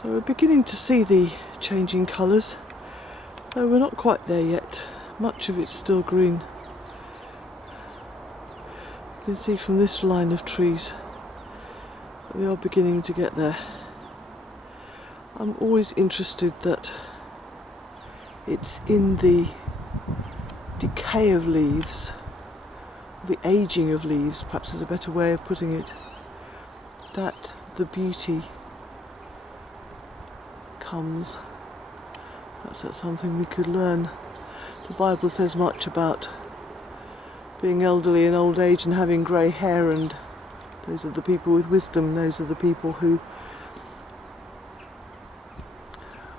So we're beginning to see the changing colours, though we're not quite there yet. Much of it's still green. You can see from this line of trees that we are beginning to get there. I'm always interested that it's in the decay of leaves, the ageing of leaves, perhaps is a better way of putting it, that the beauty comes. Perhaps that's something we could learn. The Bible says much about being elderly in old age and having grey hair, and those are the people with wisdom, those are the people who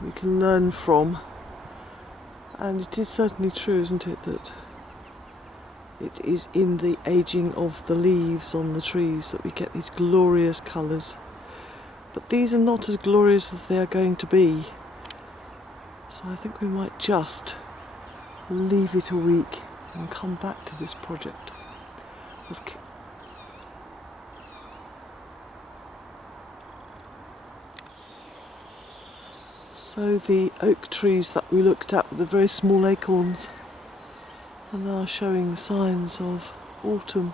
we can learn from. And it is certainly true, isn't it, that it is in the ageing of the leaves on the trees that we get these glorious colours. But these are not as glorious as they are going to be. So I think we might just leave it a week and come back to this project of so the oak trees that we looked at with the very small acorns are now showing signs of autumn.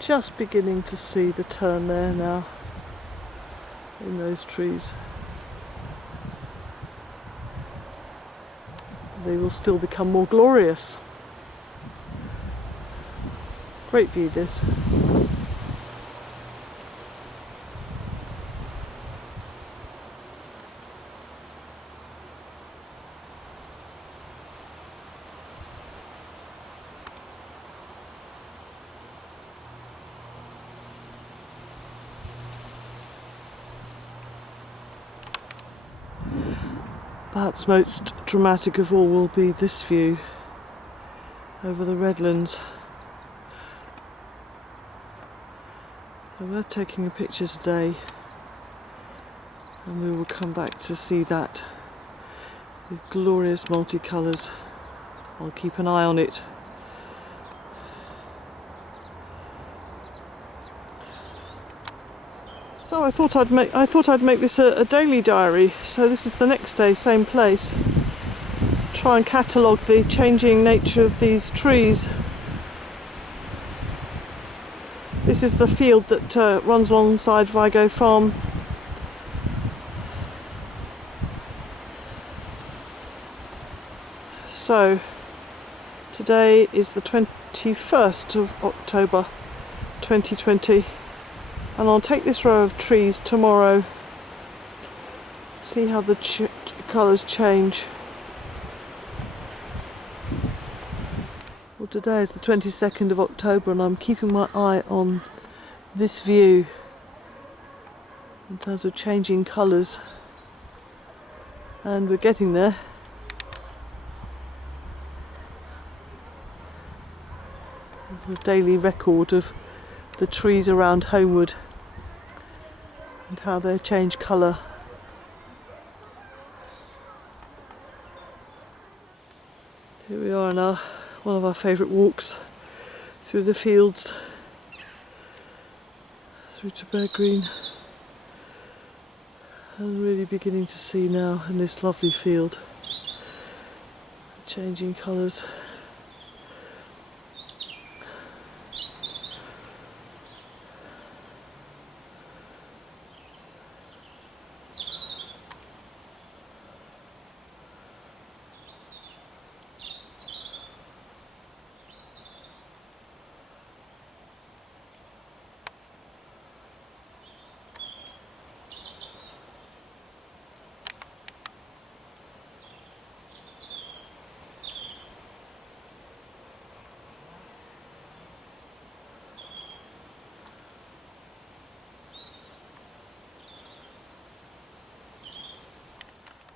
Just beginning to see the turn there now in those trees. They will still become more glorious. Great view this. Perhaps most dramatic of all will be this view over the Redlands. We're taking a picture today, and we will come back to see that with glorious multicolours. I'll keep an eye on it. So I thought I'd make this a daily diary. So this is the next day, same place. Try and catalogue the changing nature of these trees. This is the field that runs alongside Vigo Farm. So today is the 21st of October 2020. And I'll take this row of trees tomorrow, see how the colours change. Well, today is the 22nd of October, and I'm keeping my eye on this view in terms of changing colours. And we're getting there. There's a daily record of the trees around Holmwood and how they change colour. Here we are on one of our favourite walks through the fields, through to Bear Green, and really beginning to see now in this lovely field changing colours.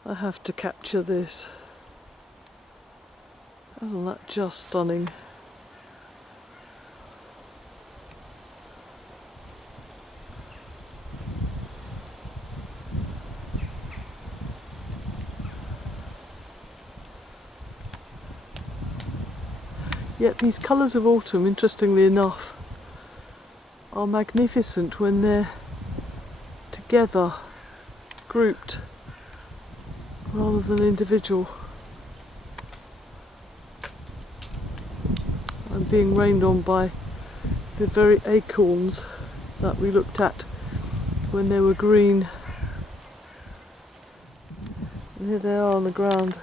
I have to capture this. Isn't that just stunning? Yet these colours of autumn, interestingly enough, are magnificent when they're together, grouped, rather than individual. I'm being rained on by the very acorns that we looked at when they were green. And here they are on the ground.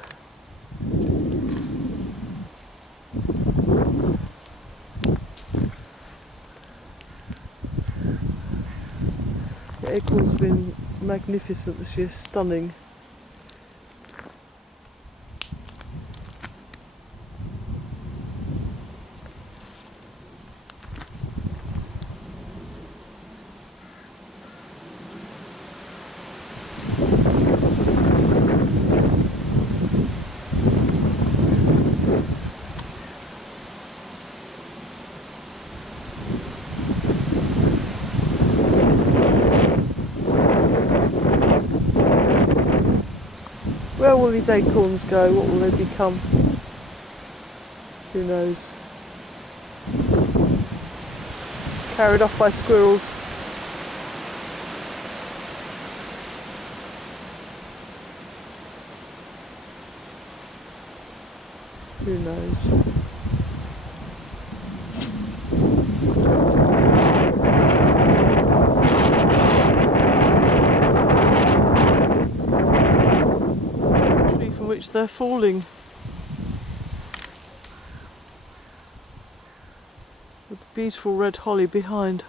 The acorns have been magnificent this year, stunning. Where will these acorns go? What will they become? Who knows? Carried off by squirrels. Who knows? From which they're falling, with the beautiful red holly behind.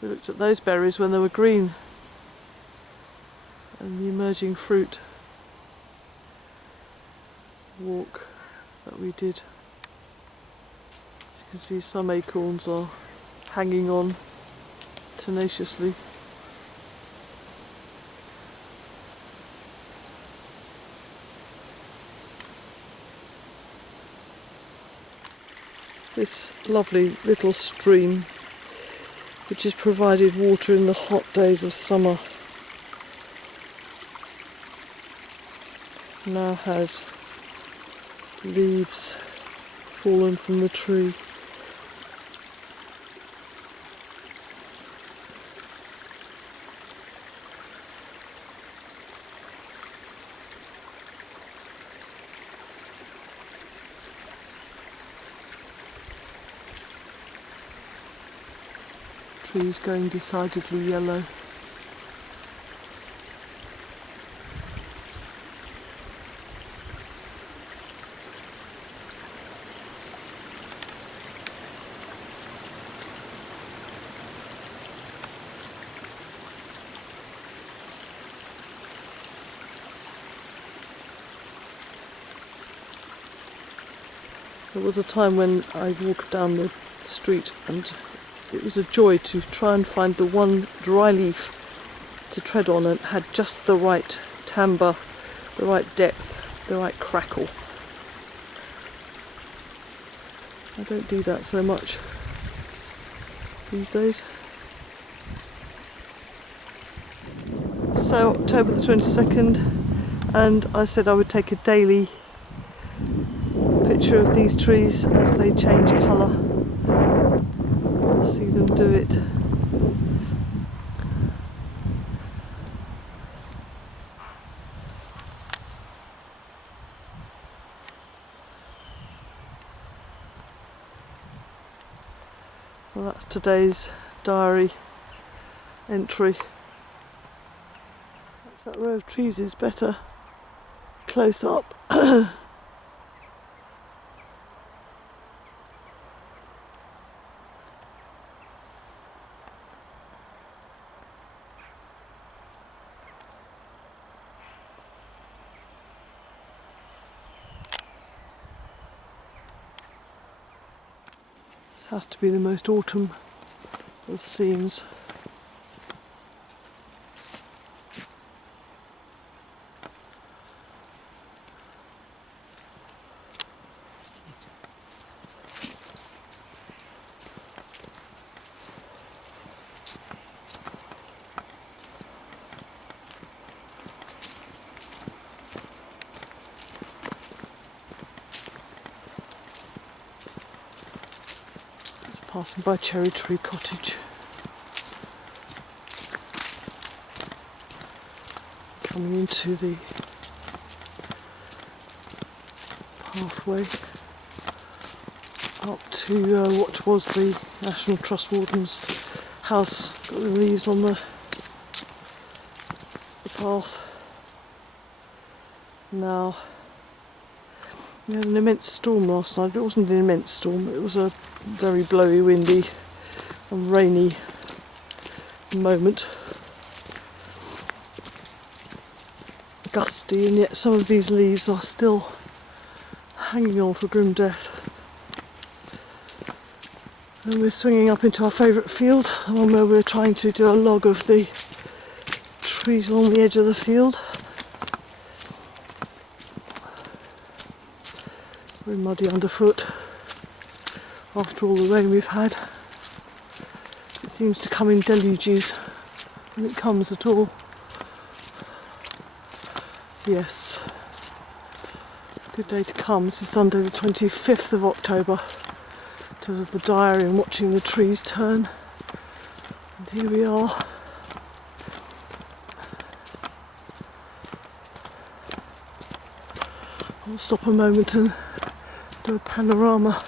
We looked at those berries when they were green, and the emerging fruit walk that we did. As you can see, some acorns are hanging on tenaciously. This lovely little stream, which has provided water in the hot days of summer, now has leaves fallen from the tree. Trees going decidedly yellow. There was a time when I walked down the street and it was a joy to try and find the one dry leaf to tread on and had just the right timbre, the right depth, the right crackle. I don't do that so much these days. So October the 22nd, and I said I would take a daily picture of these trees as they change colour. See them do it. So that's today's diary entry. Perhaps that row of trees is better close up. This has to be the most autumn of scenes. Passing by Cherry Tree Cottage. Coming into the pathway up to what was the National Trust Warden's house. Got the leaves on the path. Now, we had an immense storm last night. It wasn't an immense storm, it was a very blowy, windy and rainy moment. Gusty, and yet some of these leaves are still hanging on for grim death. And we're swinging up into our favourite field, the one where we're trying to do a log of the trees along the edge of the field. Very muddy underfoot after all the rain we've had. It seems to come in deluges when it comes at all. Yes, good day to come. This is Sunday the 25th of October, in terms of the diary and watching the trees turn. And here we are. I'll stop a moment and do a panorama.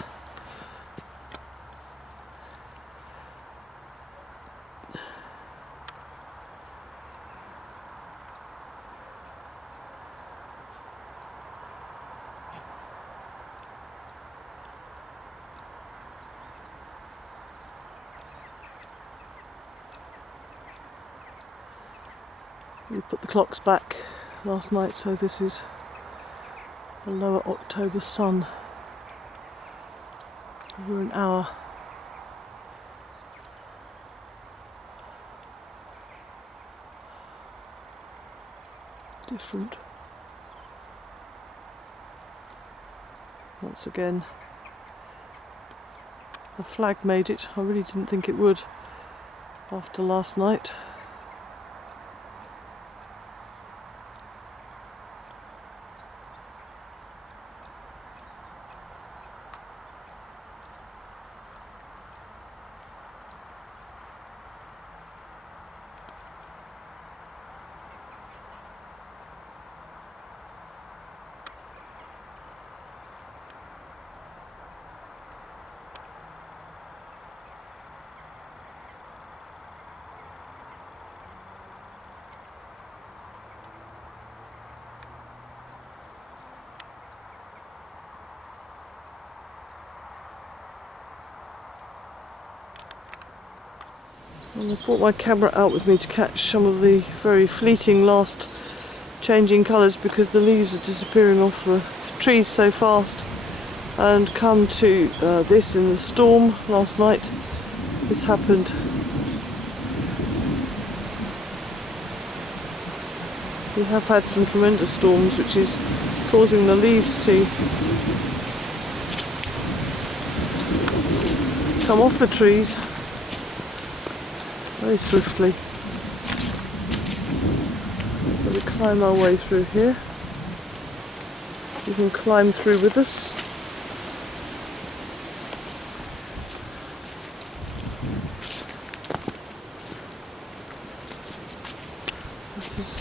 We put the clocks back last night, so this is the lower October sun. Over an hour. Different. Once again, the flag made it. I really didn't think it would after last night. And I brought my camera out with me to catch some of the very fleeting last changing colours, because the leaves are disappearing off the trees so fast. And come to this in the storm last night. This happened. We have had some tremendous storms, which is causing the leaves to come off the trees very swiftly. So we climb our way through here. You can climb through with us. This is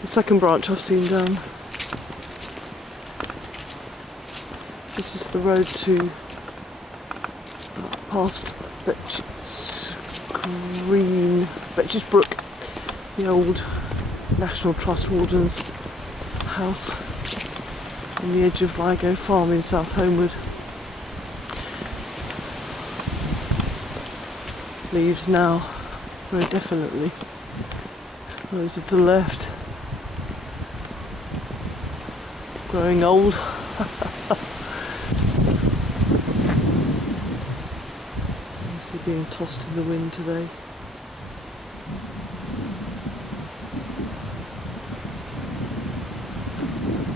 the second branch I've seen down. This is the road to past Betches Brook, the old National Trust Warden's house on the edge of Vigo Farm in South Holmwood. Leaves now, very definitely. Those at the left, growing old. Being tossed in the wind today.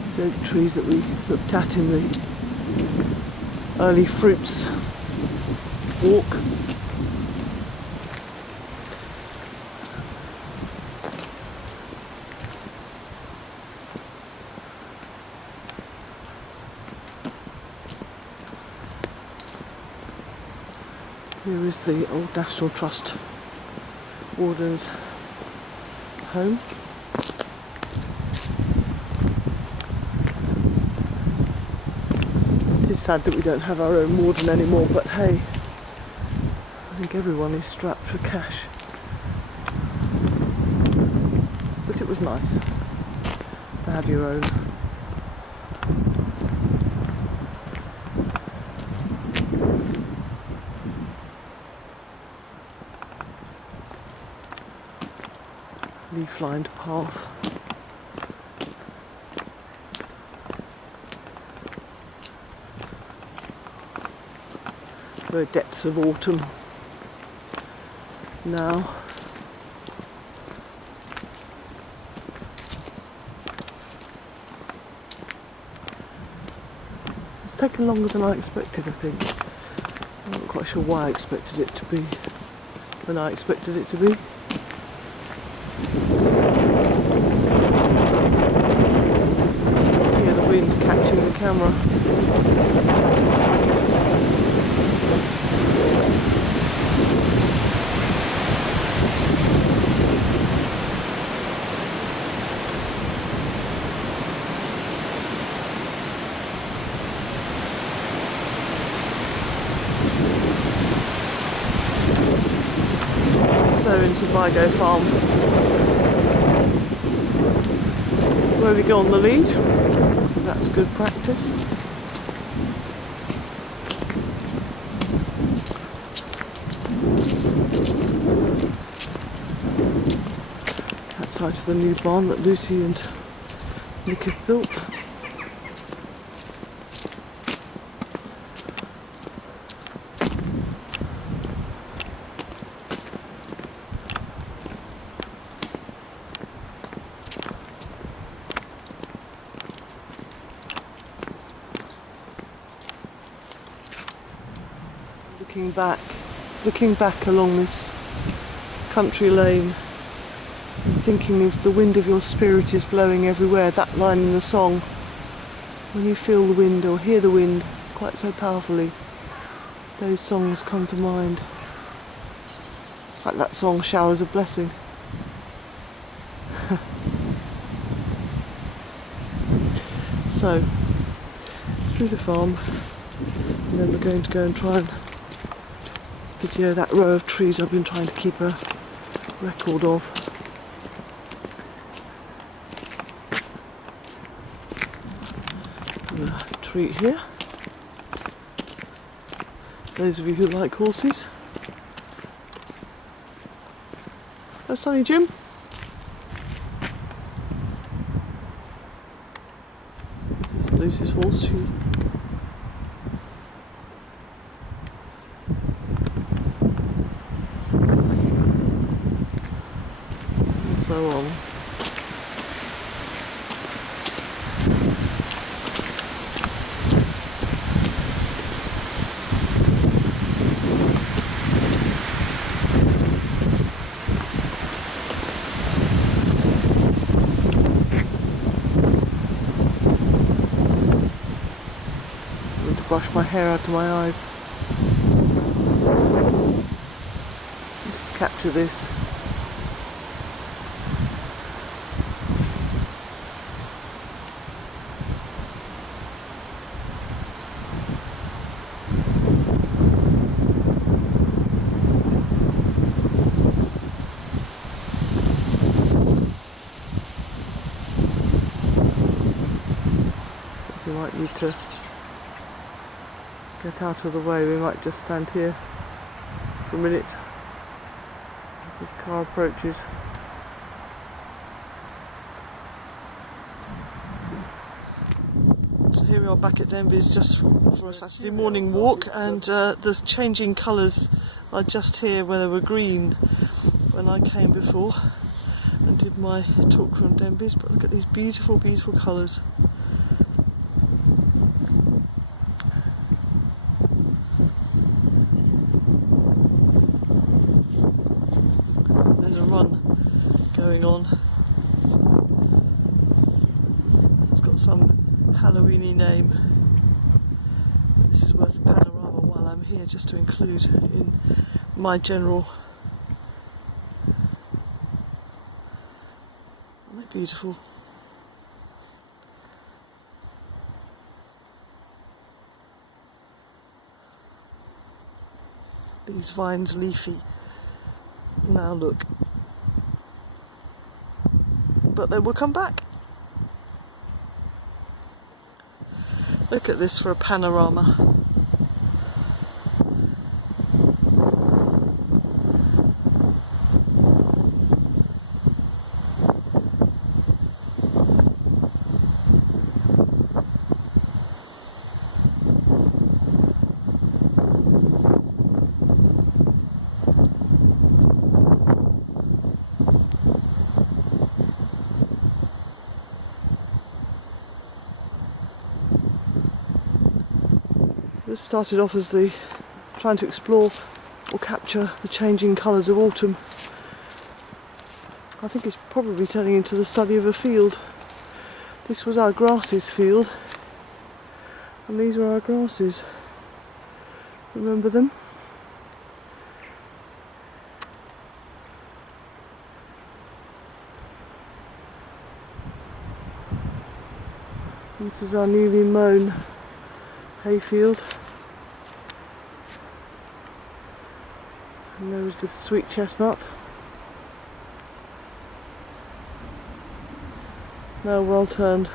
These oak trees that we looked at in the early fruits walk. Here is the old National Trust Warden's home. It is sad that we don't have our own warden anymore, but hey, I think everyone is strapped for cash. But it was nice to have your own. Leaf-lined path. The depths of autumn now. It's taken longer than I expected, I think. I'm not quite sure why I expected it to be when I expected it to be. Hear the wind catching the camera, I guess. So into Vigo Farm, where we go on the lead. That's good practice. Outside the new barn that Lucy and Nick have built. Looking back along this country lane and thinking of the wind of your spirit is blowing everywhere, that line in the song, when you feel the wind or hear the wind quite so powerfully, those songs come to mind. It's like that song, Showers of Blessing. So, through the farm, and then we're going to go and try and video that row of trees I've been trying to keep a record of. A treat here. Those of you who like horses. Oh, Sonny Jim. This is Lucy's horse. So on. I'm going to brush my hair out of my eyes. Let's capture this. We might need to get out of the way. We might just stand here for a minute as this car approaches. So here we are back at Denby's just for a Saturday morning walk, and the changing colours are just here where they were green when I came before and did my talk from Denby's. But look at these beautiful, beautiful colours. Run going on. It's got some Halloweeny name. This is worth a panorama one. Well, I'm here just to include in my general. Aren't they beautiful? These vines leafy. Now look. But they will come back. Look at this for a panorama. This started off as trying to explore or capture the changing colours of autumn. I think it's probably turning into the study of a field. This was our grasses field, and these were our grasses. Remember them? This was our newly mown hayfield. And there was the sweet chestnut. Now well turned.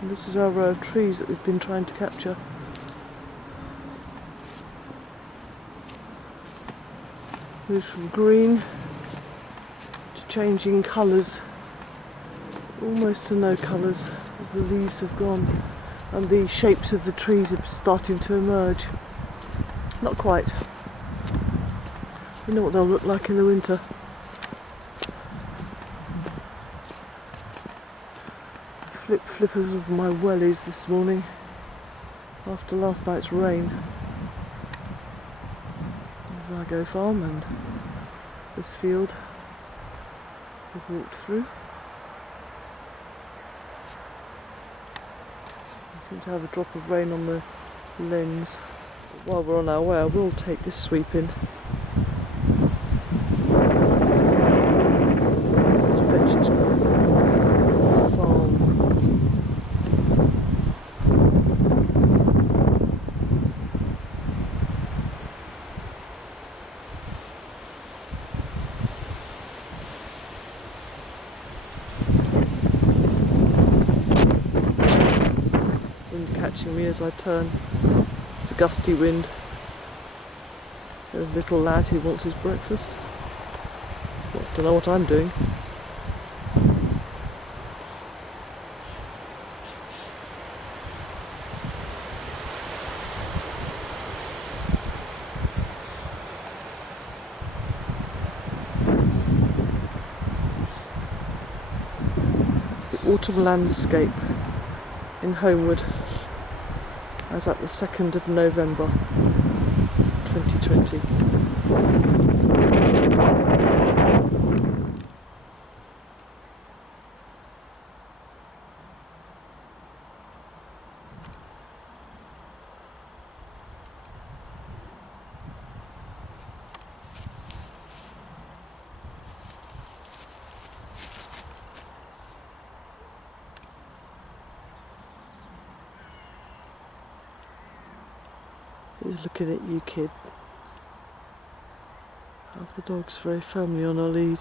And this is our row of trees that we've been trying to capture. Moved from green to changing colours, almost to no colours as the leaves have gone and the shapes of the trees are starting to emerge. Not quite. You know what they'll look like in the winter. Flippers of my wellies this morning after last night's rain. There's Vigo Farm and this field we've walked through. I seem to have a drop of rain on the lens. While we're on our way, I will take this sweep in. I bet it's farm. Catching me as I turn. It's a gusty wind. There's a little lad who wants his breakfast. Wants to know what I'm doing. It's the autumn landscape in Holmwood, as at the 2nd of November 2020. He's looking at you, kid. The dog's very firmly on her lead.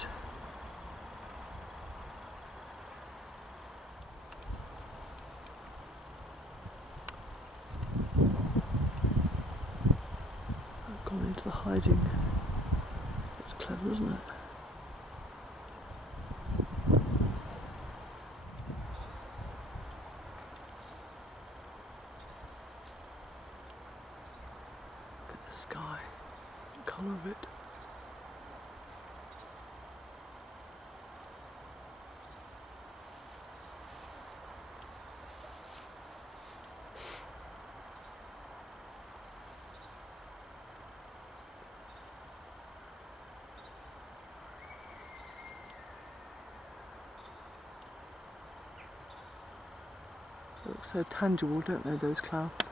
I've gone into the hiding. It's clever, isn't it? Look at the sky, the colour of it. look so tangible, don't they, those clouds?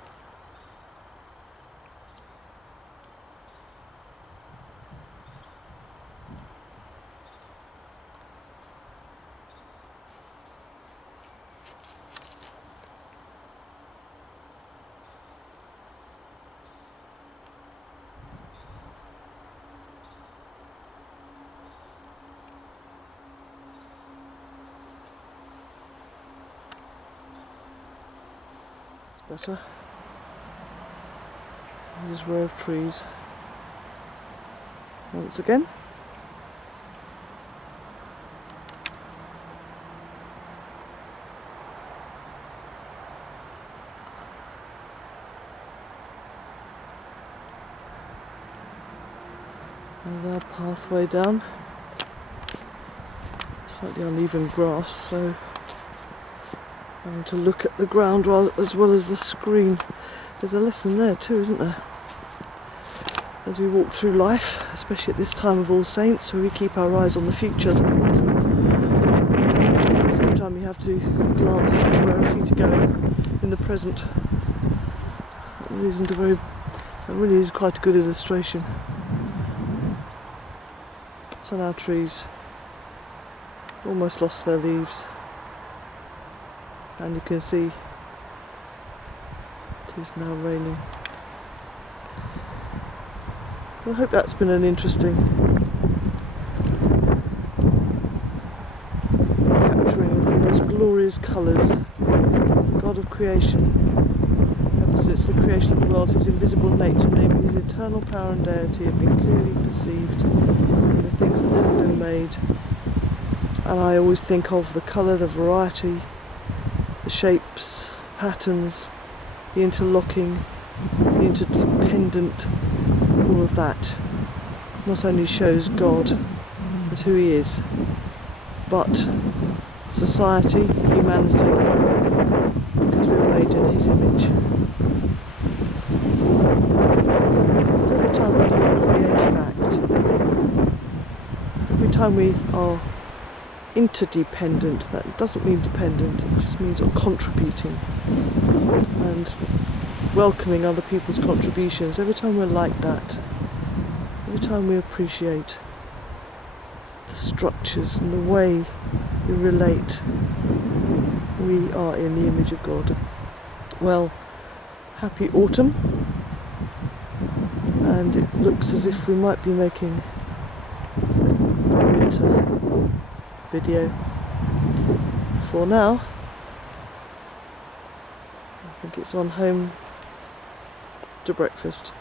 Better. This row of trees once again. And our pathway down. Slightly uneven grass, so having to look at the ground as well as the screen. There's a lesson there too, isn't there? As we walk through life, especially at this time of All Saints, where we keep our eyes on the future. At the same time, you have to glance at where our feet are going in the present. That really is quite a good illustration. So now trees almost lost their leaves. And you can see it is now raining. I hope that's been an interesting capturing of the most glorious colours of the God of creation. Ever since the creation of the world, his invisible nature, namely his eternal power and deity, have been clearly perceived in the things that have been made. And I always think of the colour, the variety, the shapes, patterns, the interlocking, the interdependent, all of that not only shows God and who he is, but society, humanity, because we were made in his image. And every time we do a creative act, every time we are interdependent, that doesn't mean dependent, it just means contributing and welcoming other people's contributions. Every time we're like that, every time we appreciate the structures and the way we relate, we are in the image of God. Well, happy autumn, and it looks as if we might be making a winter video. For now, I think it's on home to breakfast.